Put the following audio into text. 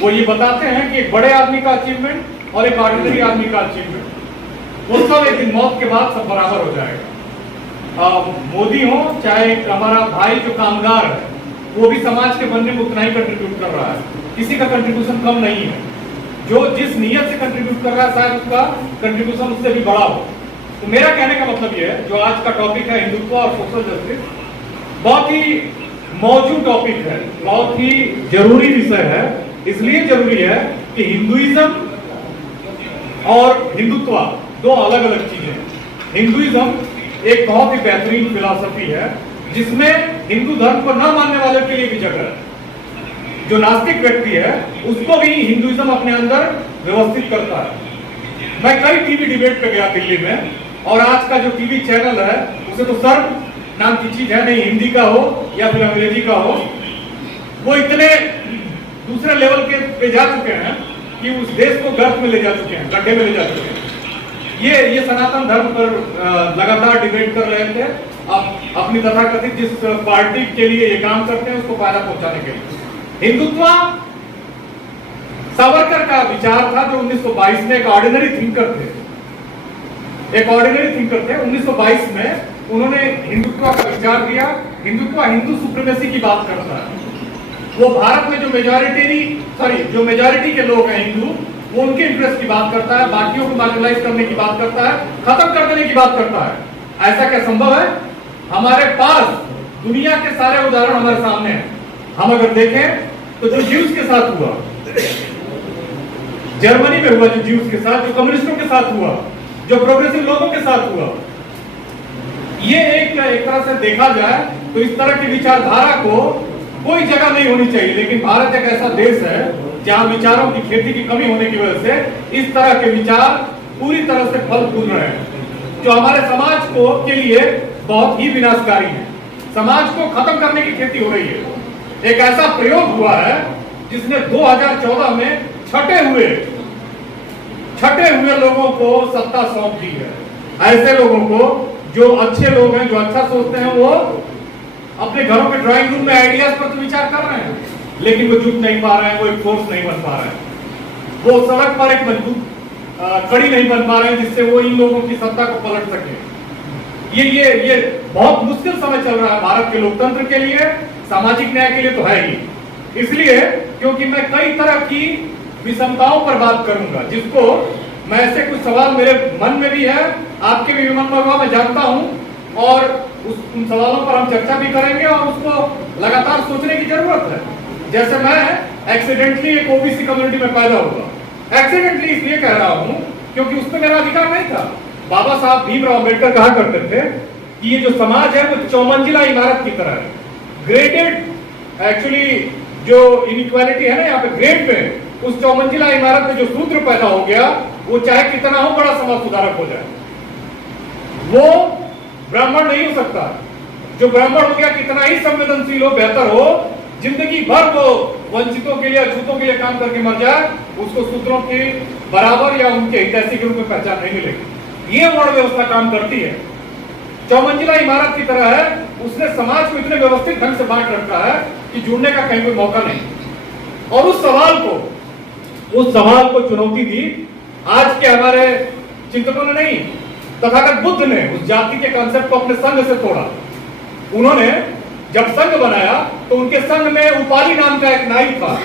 वो ये बताते हैं कि एक बड़े आदमी का अचीवमेंट और एक ऑर्डिनरी आदमी का अचीवमेंट वो सब एक दिन मौत के बाद सब बराबर हो जाएगा। मोदी हो चाहे हमारा भाई जो कामगार है वो भी समाज के बनने में उतना ही कंट्रीब्यूट कर रहा है, किसी का कंट्रीब्यूशन कम नहीं है। जो जिस नियत से कंट्रीब्यूट कर रहा है शायद उसका कंट्रीब्यूशन उससे भी बड़ा हो। तो मेरा कहने का मतलब ये है, जो आज का टॉपिक है हिंदुत्व और सोशल जस्टिस, बहुत ही मौजूद टॉपिक है, बहुत ही जरूरी विषय है। इसलिए जरूरी है कि हिंदुइज्म और हिंदुत्व दो अलग अलग चीजें हैं। हिंदुइज्म एक बहुत ही बेहतरीन फिलॉसफी है जिसमें हिंदू धर्म को न मानने वालों के लिए भी जगह है। जो नास्तिक व्यक्ति है उसको भी हिंदुइज्म अपने अंदर व्यवस्थित करता है। मैं कई टीवी डिबेट पे गया दिल्ली में, और आज का जो टीवी चैनल है उसे तो सर्व नाम की चीज है नहीं, हिंदी का हो या फिर अंग्रेजी का हो, वो इतने दूसरे लेवल के पे जा चुके हैं कि उस देश को गर्त में ले जा चुके हैं, गड्ढे में ले जा चुके हैं। ये सनातन धर्म पर लगातार डिबेट कर रहे थे, अब अपनी तथाकथित जिस पार्टी के लिए ये काम करते हैं उसको फायदा पहुंचाने के लिए। हिंदुत्व सावरकर का विचार था, जो 1922 में एक ऑर्डिनरी थिंकर थे, 1922 में उन्होंने हिंदुत्व का विचार दिया। हिंदुत्व हिंदू सुप्रीमेसी की बात करता है। वो भारत में जो मेजॉरिटी के लोग हैं हिंदू, वो उनके इंटरेस्ट की बात करता है, बाकियों को मार्जिनलाइज करने की बात करता है, खत्म कर देने की बात करता है। ऐसा क्या संभव है? हमारे पास दुनिया के सारे उदाहरण हमारे सामने हैं। हम अगर देखें तो जो ज्यूज के साथ हुआ, जर्मनी में हुआ, जो ज्यूज के साथ, जो कम्युनिस्टों के साथ हुआ, जो प्रोग्रेसिव लोगों के साथ हुआ, ये एक तरह से देखा जाए तो इस तरह की विचारधारा को कोई जगह नहीं होनी चाहिए। लेकिन भारत एक ऐसा देश है जहां विचारों की खेती की कमी होने की वजह से इस तरह के विचार पूरी तरह से फल फूल रहे हैं, जो हमारे समाज को के लिए बहुत ही विनाशकारी है। समाज को खत्म करने की खेती हो रही है। एक ऐसा प्रयोग हुआ है जिसने 2014 में छटे हुए लोगों को सत्ता सौंप दी है। ऐसे लोगों को, जो अच्छे लोग हैं, जो अच्छा सोचते हैं, वो अपने घरों के ड्राइंग रूम में आइडियाज पर तो विचार कर रहे हैं, लेकिन वो जुट नहीं पा रहे हैं, वो एक फोर्स नहीं बन पा रहे हैं, वो सड़क पर एक मजबूत कड़ी नहीं बन पा रहे हैं जिससे वो इन लोगों की सत्ता को पलट सके। ये बहुत मुश्किल समय चल रहा है भारत के लोकतंत्र के लिए, सामाजिक न्याय के लिए तो है ही। इसलिए क्योंकि मैं कई तरह की विषमताओं पर बात करूंगा, जिसको मैं ऐसे कुछ सवाल मेरे मन में भी है, आपके भी मन में होगा, मैं जानता हूं, और उन सवालों पर हम चर्चा भी करेंगे और उसको लगातार सोचने की जरूरत है। जैसे मैं एक्सीडेंटली एक ओबीसी कम्युनिटी में पैदा हुआ। एक्सीडेंटली इसलिए कह रहा हूं क्योंकि उसमें मेरा अधिकार नहीं था। बाबा साहब भीमराव अम्बेडकर कहा करते थे कि ये जो समाज है वो चौमंजिला इमारत की तरह है, ग्रेडेड। एक्चुअली जो इनइक्वालिटी है ना यहाँ पे ग्रेड में, उस चौमंजिला इमारत में जो सूत्र पैदा हो गया, वो चाहे कितना हो बड़ा समाज सुधारक हो जाए, वो ब्राह्मण नहीं हो सकता। जो ब्राह्मण हो गया कितना ही संवेदनशील हो, बेहतर हो, जिंदगी भर वो वंचितों के लिए, अछूतों के लिए काम करके मर जाए, उसको सूत्रों के बराबर या उनके हितैषी के रूप में पहचान नहीं मिलेगी। ये वर्ण व्यवस्था काम करती है, चौमंजिला इमारत की तरह है। उसने समाज को इतने व्यवस्थित ढंग से बांट रखा है कि जुड़ने का कहीं कोई मौका नहीं। और उस सवाल को चुनौती दी आज के हमारे चिंतकों ने नहीं, तथागत बुद्ध ने उस जाति के कॉन्सेप्ट को अपने संघ से तोड़ा। उन्होंने जब संघ बनाया तो उनके संघ में उपाली नाम का एक नाई था।